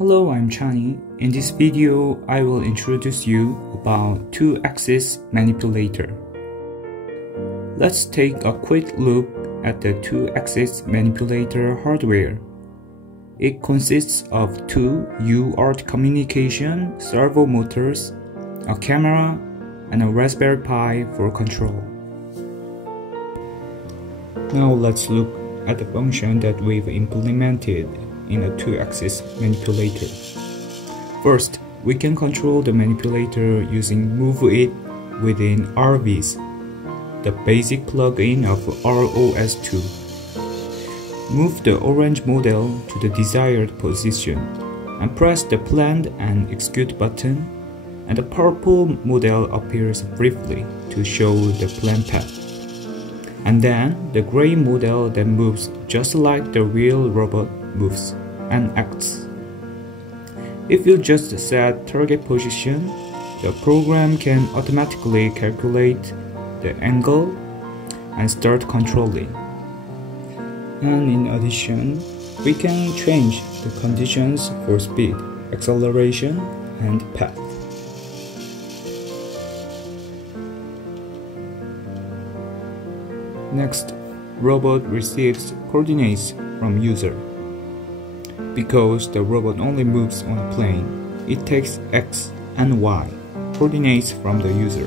Hello, I'm Chanhui. In this video, I will introduce you about 2-axis manipulator. Let's take a quick look at the 2-axis manipulator hardware. It consists of two UART communication servo motors, a camera, and a Raspberry Pi for control. Now let's look at the function that we've implemented in a 2-axis manipulator. First, we can control the manipulator using Move It within RVs, the basic plugin of ROS2. Move the orange model to the desired position and press the Plan and Execute button, and the purple model appears briefly to show the plan path. And then the gray model then moves just like the real robot moves and acts. If you just set target position, the program can automatically calculate the angle and start controlling. And in addition, we can change the conditions for speed, acceleration, and path. Next, robot receives coordinates from user. Because the robot only moves on a plane, it takes X and Y coordinates from the user,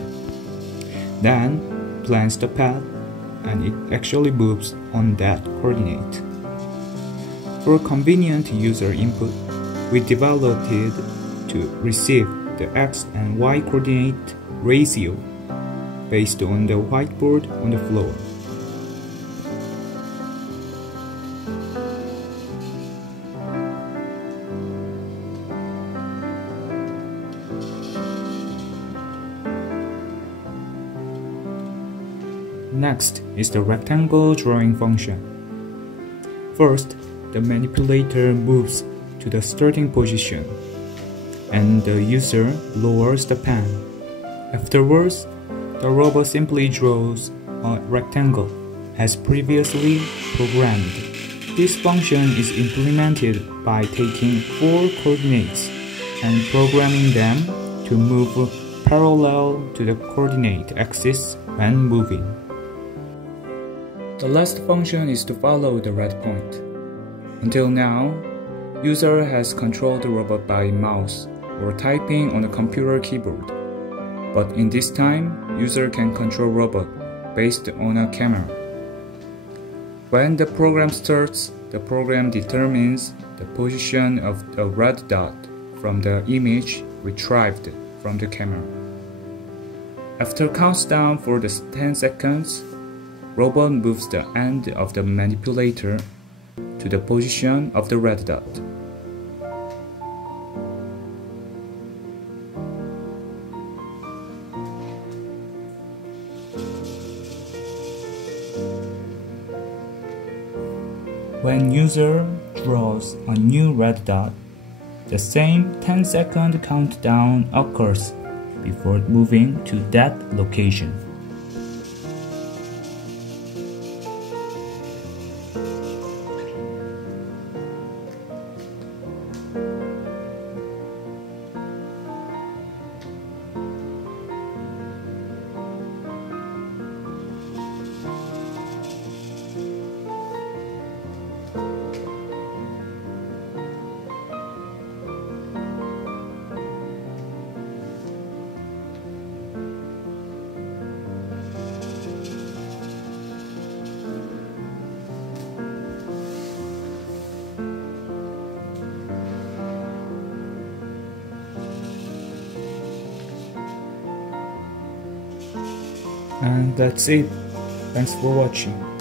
then plans the path, and it actually moves on that coordinate. For convenient user input, we developed it to receive the X and Y coordinate ratio based on the whiteboard on the floor. Next is the rectangle drawing function. First, the manipulator moves to the starting position, and the user lowers the pen. Afterwards, the robot simply draws a rectangle as previously programmed. This function is implemented by taking 4 coordinates and programming them to move parallel to the coordinate axis when moving. The last function is to follow the red point. Until now, user has controlled the robot by mouse or typing on a computer keyboard. But in this time, user can control robot based on a camera. When the program starts, the program determines the position of the red dot from the image retrieved from the camera. After countdown for the 10 seconds, robot moves the end of the manipulator to the position of the red dot. When user draws a new red dot, the same 10-second countdown occurs before moving to that location. And that's it. Thanks for watching.